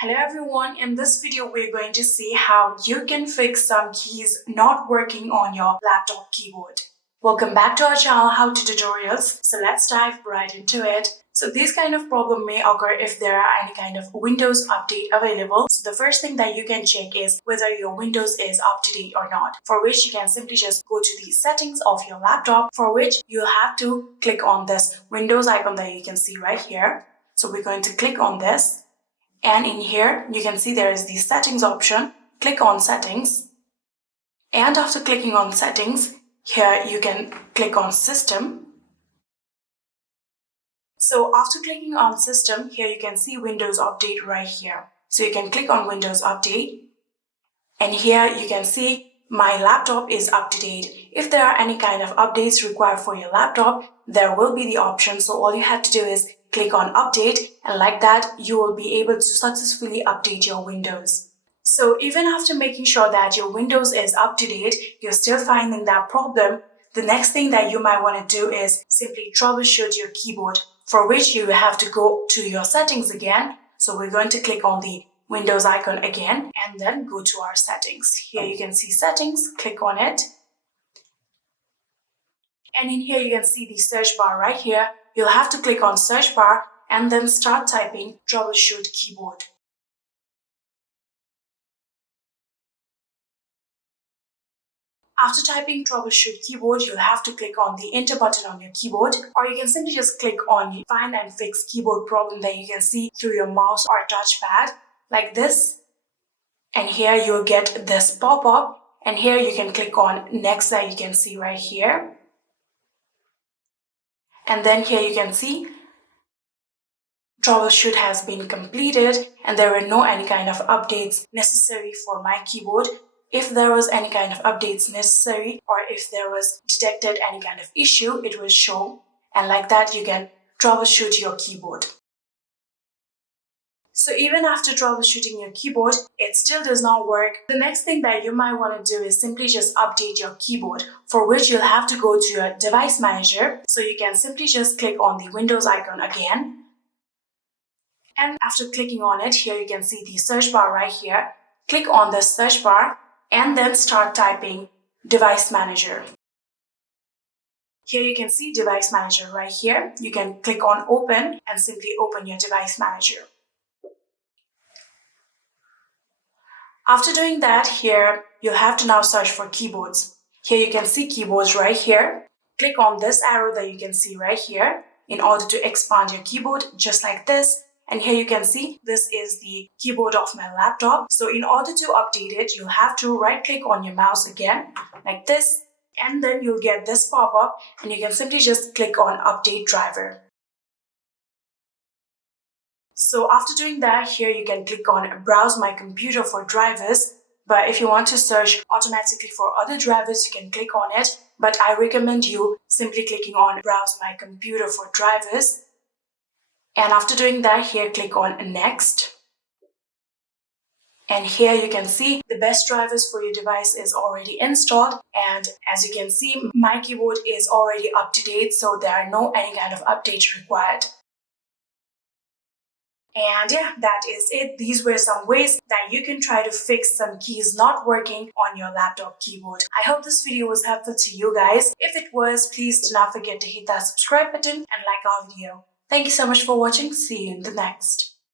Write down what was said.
Hello everyone, in this video we're going to see how you can fix some keys not working on your laptop keyboard. Welcome back to our channel How To Tutorials. So let's dive right into it. So this kind of problem may occur if there are any kind of Windows update available. So the first thing that you can check is whether your Windows is up to date or not, for which you can simply just go to the settings of your laptop, for which you'll have to click on this Windows icon that you can see right here. So we're going to click on this. And in here, you can see there is the settings option. Click on settings. And after clicking on settings, here you can click on system. So after clicking on system, here you can see Windows Update right here. So you can click on Windows Update. And here you can see my laptop is up to date. If there are any kind of updates required for your laptop, there will be the option. So all you have to do is click on update, and like that you will be able to successfully update your Windows. So even after making sure that your Windows is up to date, you're still finding that problem, the next thing that you might want to do is simply troubleshoot your keyboard, for which you have to go to your settings again. So we're going to click on the Windows icon again and then go to our settings. Here you can see settings, click on it. And in here you can see the search bar right here. You'll have to click on search bar and then start typing troubleshoot keyboard. After typing troubleshoot keyboard, you'll have to click on the enter button on your keyboard, or you can simply just click on find and fix keyboard problem that you can see through your mouse or touchpad like this. And here you'll get this pop-up, and here you can click on next that you can see right here. And then here you can see troubleshoot has been completed and there were no any kind of updates necessary for my keyboard. If there was any kind of updates necessary, or if there was detected any kind of issue, it will show, and like that you can troubleshoot your keyboard. So even after troubleshooting your keyboard, it still does not work. The next thing that you might want to do is simply just update your keyboard, for which you'll have to go to your device manager. So you can simply just click on the Windows icon again. And after clicking on it, here you can see the search bar right here. Click on the search bar and then start typing device manager. Here you can see device manager right here. You can click on open and simply open your device manager. After doing that, here you'll have to now search for keyboards. Here you can see keyboards right here. Click on this arrow that you can see right here in order to expand your keyboard just like this. And here you can see this is the keyboard of my laptop. So in order to update it, you'll have to right click on your mouse again like this, and then you'll get this pop-up and you can simply just click on update driver. So after doing that, here you can click on browse my computer for drivers. But if you want to search automatically for other drivers, you can click on it. But I recommend you simply clicking on browse my computer for drivers. And after doing that, here click on next. And here you can see the best drivers for your device is already installed. And as you can see, my keyboard is already up to date, so there are no any kind of updates required. And yeah, that is it. These were some ways that you can try to fix some keys not working on your laptop keyboard. I hope this video was helpful to you guys. If it was, please do not forget to hit that subscribe button and like our video. Thank you so much for watching. See you in the next.